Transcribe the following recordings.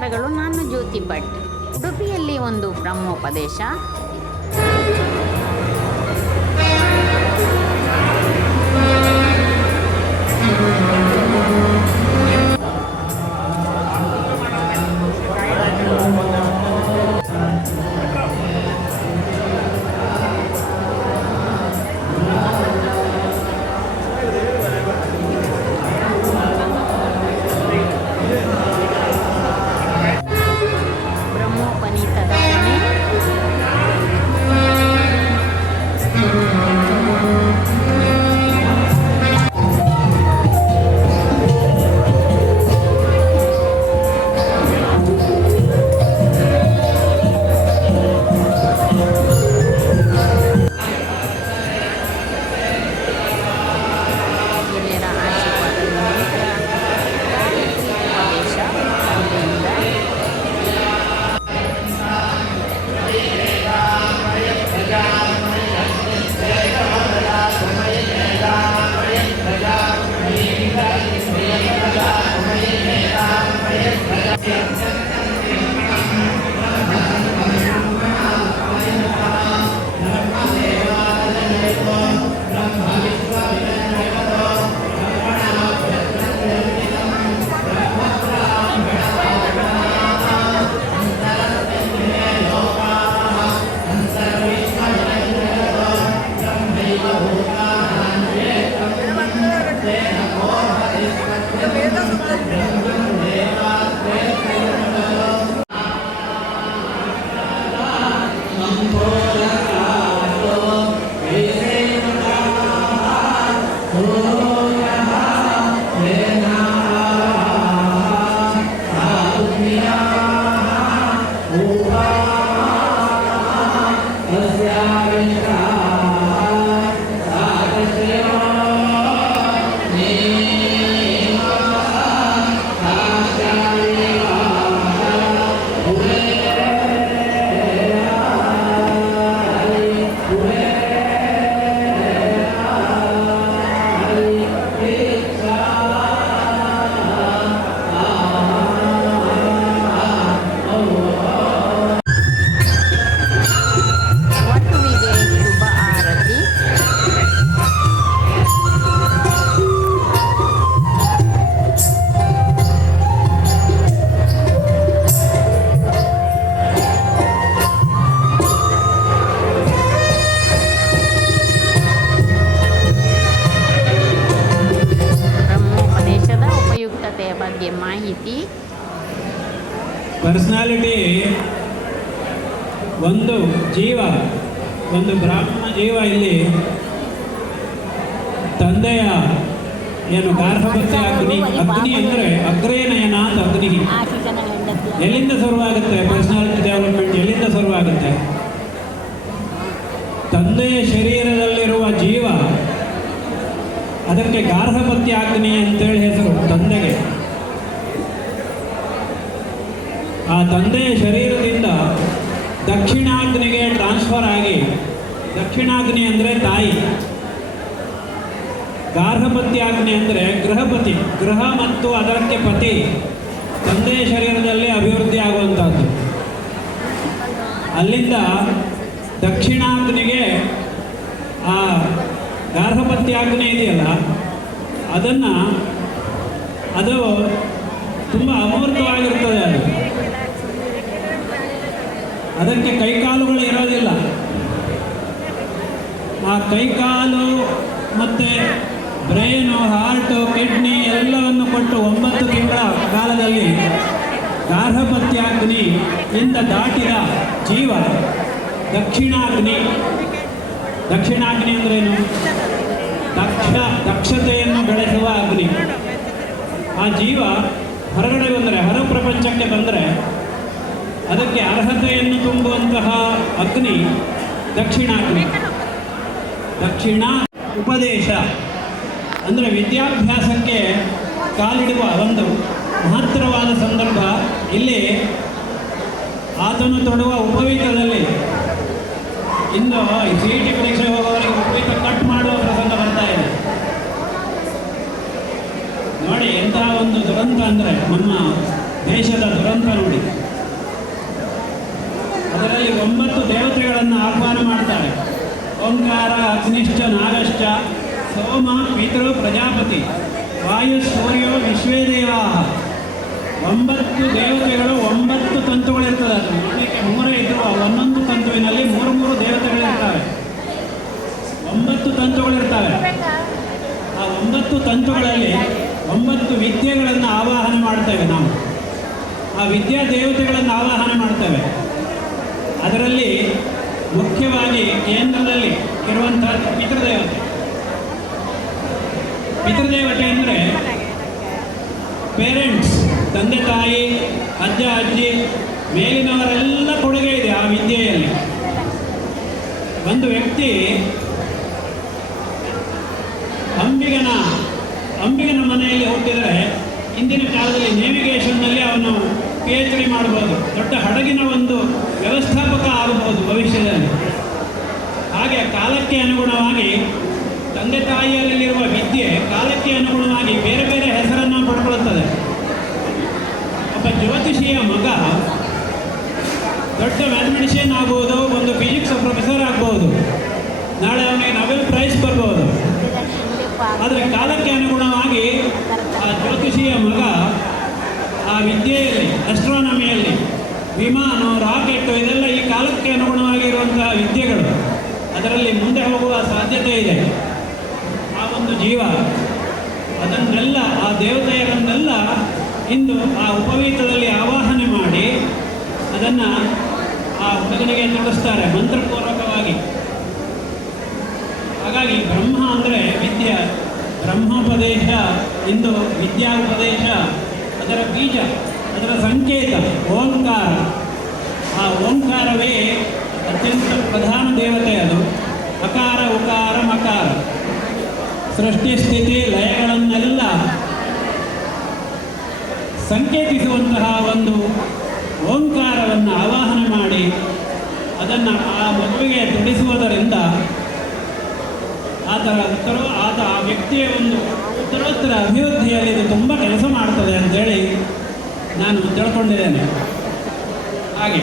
ನಮಸ್ಕಾರಗಳು. ನಾನು ಜ್ಯೋತಿ ಭಟ್. ಉಡುಪಿಯಲ್ಲಿ ಒಂದು ಬ್ರಹ್ಮೋಪದೇಶ. ಬಗ್ಗೆ ಮಾಹಿತಿ. ಪರ್ಸನಾಲಿಟಿ ಒಂದು ಜೀವ, ಒಂದು ಬ್ರಾಹ್ಮಣ ಜೀವ ಇಲ್ಲಿ ತಂದೆಯ ಏನು ಗಾರ್ಹಪತ್ಯ ಅಗ್ನಿ, ಅಗ್ನಿ ಅಂದರೆ ಅಗ್ರೇನಯನ ಅಂತ ಅಗ್ನಿ ಎಲ್ಲಿಂದ ಶುರುವಾಗುತ್ತೆ? ಪರ್ಸನಾಲಿಟಿ ಡೆವಲಪ್ಮೆಂಟ್ ಎಲ್ಲಿಂದ ಶುರುವಾಗುತ್ತೆ? ತಂದೆಯ ಶರೀರದಲ್ಲಿರುವ ಜೀವ, ಅದಕ್ಕೆ ಗಾರ್ಹಪತ್ಯ ಅಗ್ನಿ ಅಂತೇಳಿ ಹೆಸರು ತಂದೆಗೆ. ಆ ತಂದೆಯ ಶರೀರದಿಂದ ದಕ್ಷಿಣಾಗ್ನಿಗೆ ಟ್ರಾನ್ಸ್ಫರ್ ಆಗಿ, ದಕ್ಷಿಣಾಗ್ನಿ ಅಂದರೆ ತಾಯಿ, ಗಾರ್ಹಪತ್ಯಾಗ್ನಿ ಅಂದರೆ ಗೃಹಪತಿ, ಗೃಹ ಮತ್ತು ಅದಕ್ಕೆ ಪತಿ ತಂದೆಯ ಶರೀರದಲ್ಲಿ ಅಭಿವೃದ್ಧಿ ಆಗುವಂಥದ್ದು. ಅಲ್ಲಿಂದ ದಕ್ಷಿಣಾಗ್ನಿಗೆ ಆ ಗಾರ್ಹಪತ್ಯಾಗ್ನಿ ಇದೆಯಲ್ಲ, ಅದು ತುಂಬ ಅಮೂರ್ತವಾಗಿರ್ತದೆ. ಅದಕ್ಕೆ ಕೈಕಾಲುಗಳು ಇರೋದಿಲ್ಲ. ಆ ಕೈಕಾಲು ಮತ್ತು ಬ್ರೈನು, ಹಾರ್ಟು, ಕಿಡ್ನಿ ಎಲ್ಲವನ್ನು ಕೊಟ್ಟು 9 ತಿಂಗಳ ಕಾಲದಲ್ಲಿ ಗಾರ್ಹಪತ್ಯಾಗ್ನಿ ಇಂದ ದಾಟಿದ ಜೀವ ದಕ್ಷಿಣಾಗ್ನಿ. ದಕ್ಷಿಣಾಗ್ನಿ ಅಂದ್ರೇನು? ದಕ್ಷತೆಯನ್ನು ಬೆಳೆಸುವ ಅಗ್ನಿ. ಆ ಜೀವ ಹೊರಗಡೆ ಬಂದರೆ, ಹೊರಪ್ರಪಂಚಕ್ಕೆ ಬಂದರೆ ಅದಕ್ಕೆ ಅರ್ಹತೆಯನ್ನು ತುಂಬುವಂತಹ ಅಗ್ನಿ ದಕ್ಷಿಣಾಗ್ನಿ. ದಕ್ಷಿಣ ಉಪದೇಶ ಅಂದರೆ ವಿದ್ಯಾಭ್ಯಾಸಕ್ಕೆ ಕಾಲಿಡುವ ಒಂದು ಮಹತ್ತರವಾದ ಸಂದರ್ಭ. ಇಲ್ಲಿ ಆತನು ತೊಡುವ ಉಪವೀತದಲ್ಲಿ ಇಂದು CET ಪರೀಕ್ಷೆ ಹೋಗೋವರೆಗೆ ಉಪವೀತ ಕಟ್ ಮಾಡುವ ಪ್ರಸಂಗ ಬರ್ತಾ ಇದೆ. ನೋಡಿ ಎಂತಹ ಒಂದು ದುರಂತ ಅಂದರೆ, ನಮ್ಮ ದೇಶದ ದುರಂತ ನೋಡಿ. ಅದರಲ್ಲಿ 9 ದೇವತೆಗಳನ್ನು ಆಹ್ವಾನ ಮಾಡ್ತಾರೆ. ಓಂಕಾರ, ಅಗ್ನಿಶ್ಚ, ನಾಗಶ್ಚ, ಸೋಮ, ಪಿತೃ, ಪ್ರಜಾಪತಿ, ವಾಯು, ಸೂರ್ಯೋ, ವಿಶ್ವೇ ದೇವಾ. 9 ದೇವತೆಗಳು, 9 ತಂತುಗಳಿರ್ತದೆ. ಅದು ನೋಡಲಿಕ್ಕೆ 3 ಇದ್ರು ಒಂದೊಂದು ತಂತುವಿನಲ್ಲಿ 3 ದೇವತೆಗಳಿರ್ತವೆ. 9 ತಂತುಗಳಿರ್ತವೆ. ಆ 9 ತಂತುಗಳಲ್ಲಿ 9 ವಿದ್ಯೆಗಳನ್ನು ಆವಾಹನ ಮಾಡ್ತೇವೆ ನಾವು. ಆ ವಿದ್ಯಾ ದೇವತೆಗಳನ್ನು ಆವಾಹನ ಮಾಡ್ತೇವೆ. ಅದರಲ್ಲಿ ಮುಖ್ಯವಾಗಿ ಕೇಂದ್ರದಲ್ಲಿ ಇರುವಂತಹ ಪಿತೃದೇವತೆ. ಪಿತೃದೇವತೆ ಅಂದರೆ ಪೇರೆಂಟ್ಸ್, ತಂದೆ ತಾಯಿ, ಅಜ್ಜ ಅಜ್ಜಿ, ಮೇಲಿನವರೆಲ್ಲ ಕೊಡುಗೆ ಇದೆ ಆ ವಿದ್ಯೆಯಲ್ಲಿ. ಒಂದು ವ್ಯಕ್ತಿ ಅಂಬಿಗನ ಮನೆಯಲ್ಲಿ ಹುಟ್ಟಿದರೆ ಇಂದಿನ ಕಾಲದಲ್ಲಿ ನೇವಿಗೇಷನ್ನಲ್ಲಿ ಅವನು PhD ಮಾಡ್ಬೋದು, ದೊಡ್ಡ ಹಡಗಿನ ಒಂದು ವ್ಯವಸ್ಥಾಪಕ ಆಗಬಹುದು ಭವಿಷ್ಯದಲ್ಲಿ. ಹಾಗೆ ಕಾಲಕ್ಕೆ ಅನುಗುಣವಾಗಿ ತಂದೆ ತಾಯಿಯಲ್ಲಿರುವ ವಿದ್ಯೆ ಕಾಲಕ್ಕೆ ಅನುಗುಣವಾಗಿ ಬೇರೆ ಬೇರೆ ಹೆಸರನ್ನು ಪಡ್ಕೊಳ್ಳುತ್ತದೆ. ಒಬ್ಬ ಜ್ಯೋತಿಷಿಯ ಮಗ ದೊಡ್ಡ ಮ್ಯಾಥಮೆಟಿಷಿಯನ್ ಆಗ್ಬೋದು, ಒಂದು ಫಿಸಿಕ್ಸ್ ಪ್ರೊಫೆಸರ್ ಆಗ್ಬೋದು, ನಾಳೆ ಅವನಿಗೆ ನೊಬೆಲ್ ಪ್ರೈಸ್ ಬರ್ಬೋದು. ಆದರೆ ಕಾಲಕ್ಕೆ ಅನುಗುಣವಾಗಿ ಆ ಜ್ಯೋತಿಷಿಯ ಮಗ ಆ ವಿದ್ಯೆಯಲ್ಲಿ, ಅಸ್ಟ್ರಾನಮಿಯಲ್ಲಿ, ವಿಮಾನ, ರಾಕೆಟ್, ಇದೆಲ್ಲ ಈ ಕಾಲಕ್ಕೆ ಅನುಗುಣವಾಗಿರುವಂತಹ ವಿದ್ಯೆಗಳು. ಅದರಲ್ಲಿ ಮುಂದೆ ಹೋಗುವ ಸಾಧ್ಯತೆ ಇದೆ. ಆ ಒಂದು ಜೀವ ಅದನ್ನೆಲ್ಲ, ಆ ದೇವತೆಯರನ್ನೆಲ್ಲ ಇಂದು ಆ ಉಪವೀತದಲ್ಲಿ ಆವಾಹನೆ ಮಾಡಿ ಅದನ್ನು ಆ ಹುಡುಗನಿಗೆ ತಿಳಿಸ್ತಾರೆ ಮಂತ್ರಪೂರ್ವಕವಾಗಿ. ಹಾಗಾಗಿ ಬ್ರಹ್ಮ ಅಂದರೆ ವಿದ್ಯೆ, ಬ್ರಹ್ಮೋಪದೇಶ, ಇಂದು ವಿದ್ಯಾ ಉಪದೇಶ, ಅದರ ಬೀಜ, ಅದರ ಸಂಕೇತ ಓಂಕಾರ. ಆ ಓಂಕಾರವೇ ಅತ್ಯಂತ ಪ್ರಧಾನ ದೇವತೆ. ಅದು ಅಕಾರ, ಉಕಾರ, ಮಕಾರ, ಸೃಷ್ಟಿ ಸ್ಥಿತಿ ಲಯಗಳನ್ನೆಲ್ಲ ಸಂಕೇತಿಸುವಂತಹ ಒಂದು ಓಂಕಾರವನ್ನು ಆವಾಹನೆ ಮಾಡಿ ಅದನ್ನು ಆ ಮಗುವಿಗೆ ತಿಳಿಸುವುದರಿಂದ ಆ ವ್ಯಕ್ತಿಯ ಒಂದು ಉತ್ತರೋತ್ತರ ಅಭಿವೃದ್ಧಿಯಲ್ಲಿ ಇದು ತುಂಬ ಕೆಲಸ ಮಾಡ್ತದೆ ಅಂತೇಳಿ ನಾನು ತಿಳ್ಕೊಂಡಿದ್ದೇನೆ. ಹಾಗೆ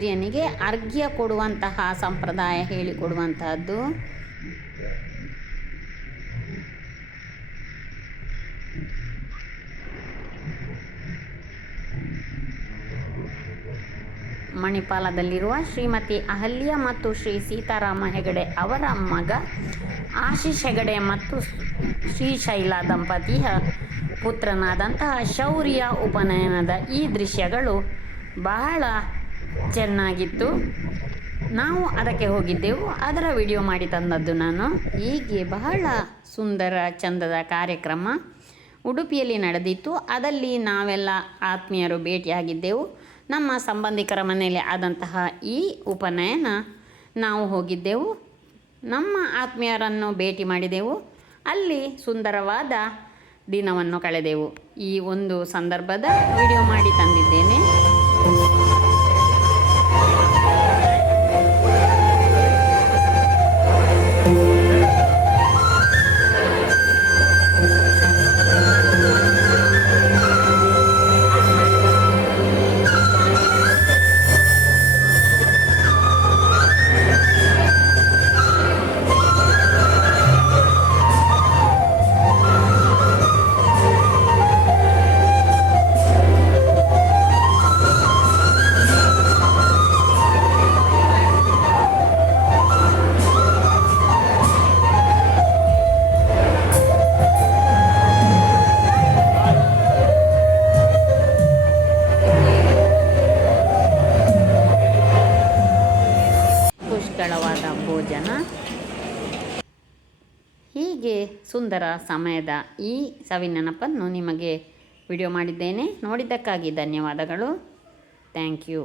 ಸೂರ್ಯನಿಗೆ ಅರ್ಘ್ಯ ಕೊಡುವಂತಹ ಸಂಪ್ರದಾಯ ಹೇಳಿಕೊಡುವಂತಹದ್ದು. ಮಣಿಪಾಲದಲ್ಲಿರುವ ಶ್ರೀಮತಿ ಅಹಲ್ಯ ಮತ್ತು ಶ್ರೀ ಸೀತಾರಾಮ ಹೆಗಡೆ ಅವರ ಮಗ ಆಶೀಶ್ ಹೆಗಡೆ ಮತ್ತು ಶ್ರೀಶೈಲ ದಂಪತಿಯ ಪುತ್ರನಾದಂತಹ ಶೌರ್ಯ ಉಪನಯನದ ಈ ದೃಶ್ಯಗಳು ಬಹಳ ಚೆನ್ನಾಗಿತ್ತು. ನಾವು ಅದಕ್ಕೆ ಹೋಗಿದ್ದೆವು, ಅದರ ವಿಡಿಯೋ ಮಾಡಿ ತಂದದ್ದು ನಾನು. ಹೀಗೆ ಬಹಳ ಸುಂದರ ಚಂದದ ಕಾರ್ಯಕ್ರಮ ಉಡುಪಿಯಲ್ಲಿ ನಡೆದಿತ್ತು. ಅದಲ್ಲಿ ನಾವೆಲ್ಲ ಆತ್ಮೀಯರು ಭೇಟಿಯಾಗಿದ್ದೆವು. ನಮ್ಮ ಸಂಬಂಧಿಕರ ಮನೆಯಲ್ಲಿ ಆದಂತಹ ಈ ಉಪನಯನ ನಾವು ಹೋಗಿದ್ದೆವು, ನಮ್ಮ ಆತ್ಮೀಯರನ್ನು ಭೇಟಿ ಮಾಡಿದೆವು, ಅಲ್ಲಿ ಸುಂದರವಾದ ದಿನವನ್ನು ಕಳೆದೆವು. ಈ ಒಂದು ಸಂದರ್ಭದ ವಿಡಿಯೋ ಮಾಡಿ ತಂದಿದ್ದೇನೆ. ಪುಷ್ಕಳವಾದ ಭೋಜನ. ಹೀಗೆ ಸುಂದರ ಸಮಯದ ಈ ಸವಿನೆನಪನ್ನು ನಿಮಗೆ ವಿಡಿಯೋ ಮಾಡಿದ್ದೇನೆ. ನೋಡಿದ್ದಕ್ಕಾಗಿ ಧನ್ಯವಾದಗಳು. Thank you.